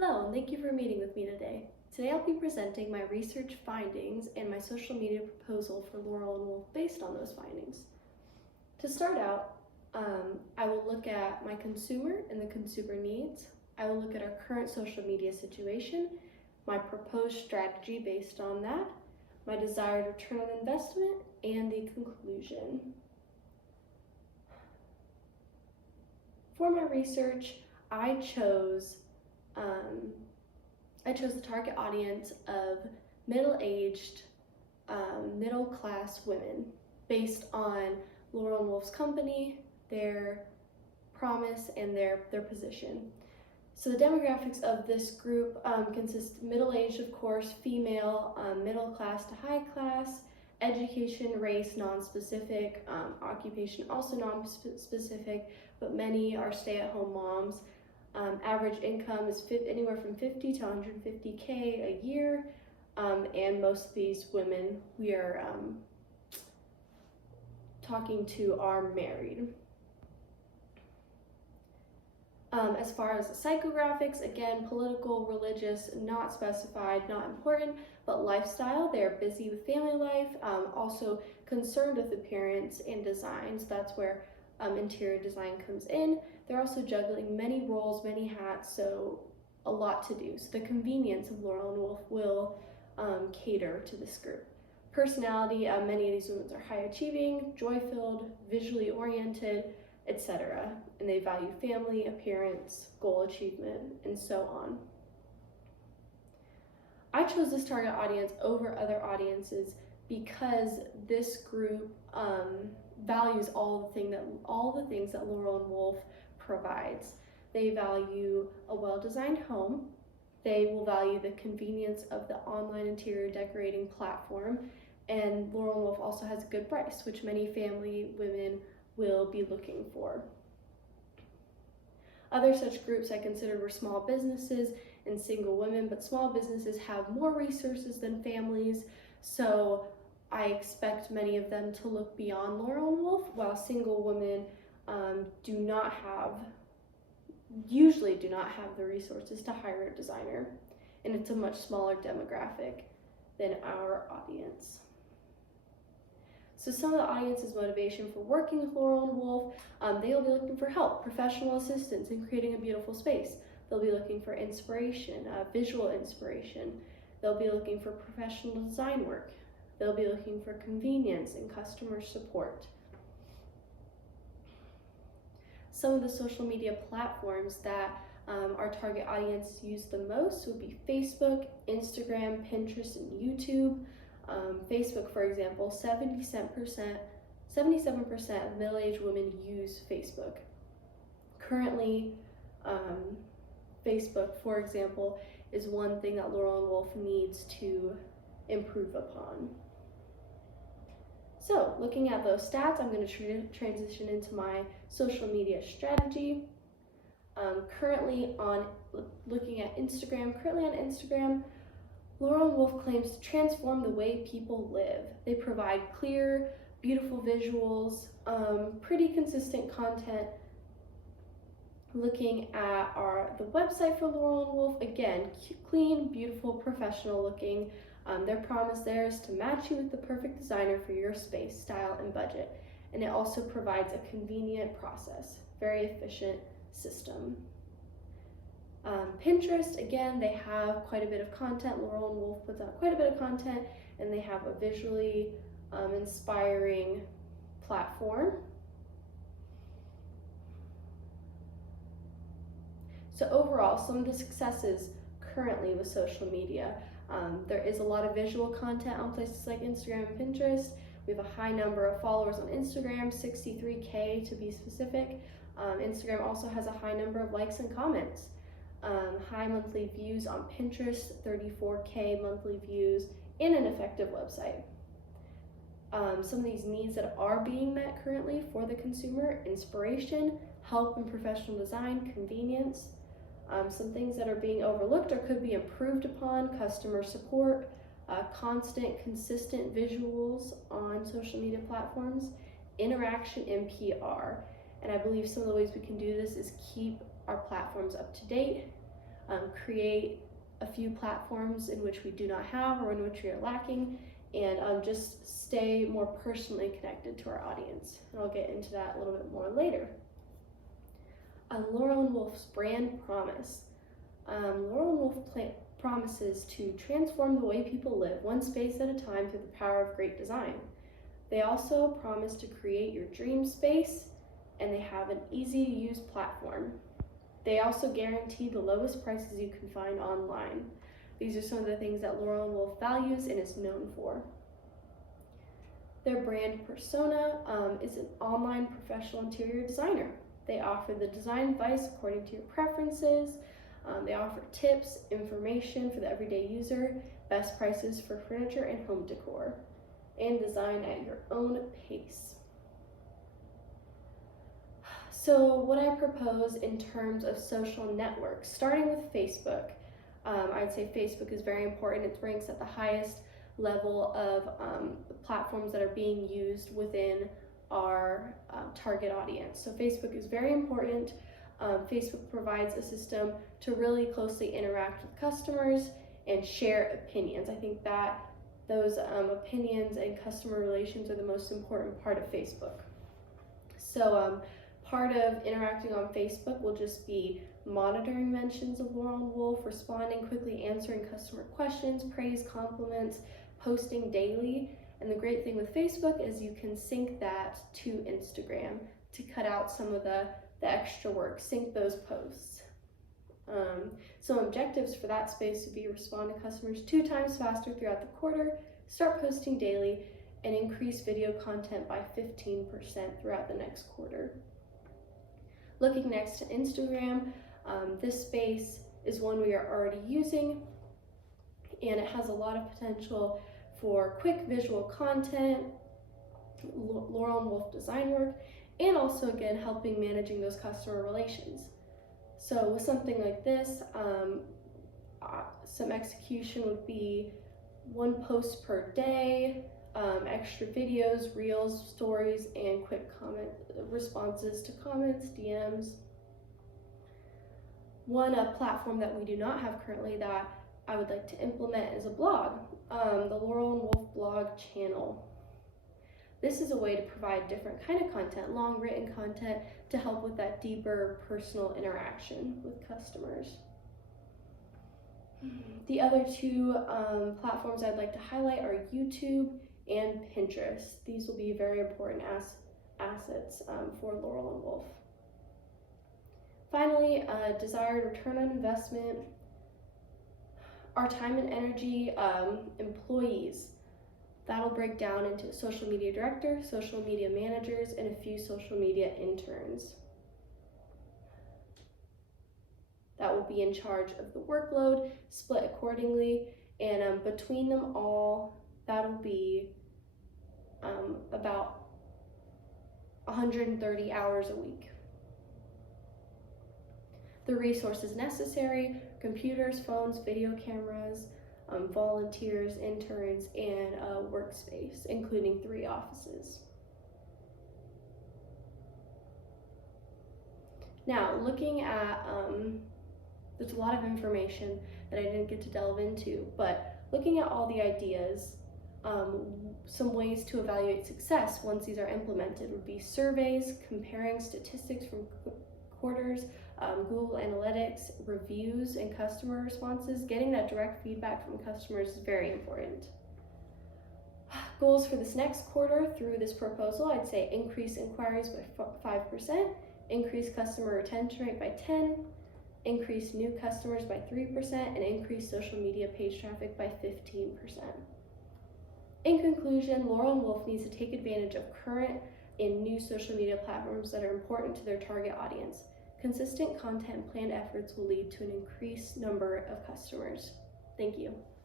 Hello, and thank you for meeting with me today. Today I'll be presenting my research findings and my social media proposal for Laurel and Wolf based on those findings. To start out, I will look at my consumer and the consumer needs. I will look at our current social media situation, my proposed strategy based on that, my desired return on investment, and the conclusion. For my research, I chose the target audience of middle-aged, middle-class women based on Laurel and Wolf's company, their promise, and their position. So the demographics of this group consist middle-aged, of course, female, middle class to high class, education, race, non-specific, occupation also non-specific, but many are stay-at-home moms. Average income is anywhere from 50 to 150K a year, and most of these women we are talking to are married. As far as the psychographics, again, political, religious, not specified, not important, but lifestyle. They're busy with family life, also concerned with appearance and designs. That's where interior design comes in. They're also juggling many roles, many hats, so a lot to do. So the convenience of Laurel and Wolf will cater to this group. Personality, many of these women are high achieving, joy-filled, visually oriented, etc. And they value family, appearance, goal achievement, and so on. I chose this target audience over other audiences because this group values all the things that Laurel and Wolf provides. They value a well-designed home. They will value the convenience of the online interior decorating platform, and Laurel and Wolf also has a good price, which many family women will be looking for. Other such groups I considered were small businesses and single women, but small businesses have more resources than families, so I expect many of them to look beyond Laurel and Wolf, while single women usually do not have the resources to hire a designer, and it's a much smaller demographic than our audience. So some of the audience's motivation for working with Laurel and Wolf, they'll be looking for help, professional assistance in creating a beautiful space. They'll be looking for inspiration, visual inspiration. They'll be looking for professional design work. They'll be looking for convenience and customer support. Some of the social media platforms that our target audience use the most would be Facebook, Instagram, Pinterest, and YouTube. Facebook, for example, 77% of middle-aged women use Facebook. Currently, Facebook, for example, is one thing that Laurel and Wolf needs to improve upon. So, looking at those stats, I'm going to transition into my social media strategy. Currently on Instagram, Laurel and Wolf claims to transform the way people live. They provide clear, beautiful visuals, pretty consistent content. Looking at the website for Laurel and Wolf, again, clean, beautiful, professional looking. Their promise there is to match you with the perfect designer for your space, style, and budget. And it also provides a convenient process, very efficient system. Pinterest, again, they have quite a bit of content. Laurel and Wolf puts out quite a bit of content, and they have a visually inspiring platform. So overall, some of the successes currently with social media. There is a lot of visual content on places like Instagram and Pinterest. We have a high number of followers on Instagram, 63K to be specific. Instagram also has a high number of likes and comments. High monthly views on Pinterest, 34K monthly views, and an effective website. Some of these needs that are being met currently for the consumer: inspiration, help in professional design, convenience. Some things that are being overlooked or could be improved upon: customer support, constant, consistent visuals on social media platforms, interaction, and PR. And I believe some of the ways we can do this is keep our platforms up to date, create a few platforms in which we do not have or in which we are lacking, and just stay more personally connected to our audience. And I'll get into that a little bit more later. Laurel and Wolf's brand promise. Laurel and Wolf promises to transform the way people live, one space at a time, through the power of great design. They also promise to create your dream space, and they have an easy-to-use platform. They also guarantee the lowest prices you can find online. These are some of the things that Laurel and Wolf values and is known for. Their brand persona is an online professional interior designer. They offer the design advice according to your preferences. They offer tips, information for the everyday user, best prices for furniture and home decor, and design at your own pace. So what I propose in terms of social networks, starting with Facebook, I'd say Facebook is very important. It ranks at the highest level of platforms that are being used within our target audience. So Facebook is very important. Facebook provides a system to really closely interact with customers and share opinions. I think that those opinions and customer relations are the most important part of Facebook. So part of interacting on Facebook will just be monitoring mentions of Laurel and Wolf, responding quickly, answering customer questions, praise, compliments, posting daily. And the great thing with Facebook is you can sync that to Instagram to cut out some of the extra work, sync those posts. So objectives for that space would be respond to customers 2 times faster throughout the quarter, start posting daily, and increase video content by 15% throughout the next quarter. Looking next to Instagram, this space is one we are already using, and it has a lot of potential for quick visual content, Laurel and Wolf design work, and also again helping managing those customer relations. So with something like this, some execution would be 1 post per day, extra videos, reels, stories, and quick comment responses to comments, DMs. One platform that we do not have currently that I would like to implement is a blog, the Laurel and Wolf blog channel. This is a way to provide different kind of content, long written content, to help with that deeper personal interaction with customers. The other 2 platforms I'd like to highlight are YouTube and Pinterest. These will be very important assets for Laurel and Wolf. Finally, desired return on investment. Our time and energy employees. That'll break down into social media director, social media managers, and a few social media interns. That will be in charge of the workload, split accordingly, and between them all, that'll be about 130 hours a week. The resources necessary: computers, phones, video cameras, volunteers, interns, and a workspace, including 3 offices. Now, looking at, there's a lot of information that I didn't get to delve into, but looking at all the ideas, some ways to evaluate success once these are implemented would be surveys, comparing statistics from quarters, Google Analytics, reviews, and customer responses. Getting that direct feedback from customers is very important. Goals for this next quarter through this proposal, I'd say increase inquiries by 5%, increase customer retention rate by 10%, increase new customers by 3%, and increase social media page traffic by 15%. In conclusion, Laurel and Wolf needs to take advantage of current and new social media platforms that are important to their target audience. Consistent content and planned efforts will lead to an increased number of customers. Thank you.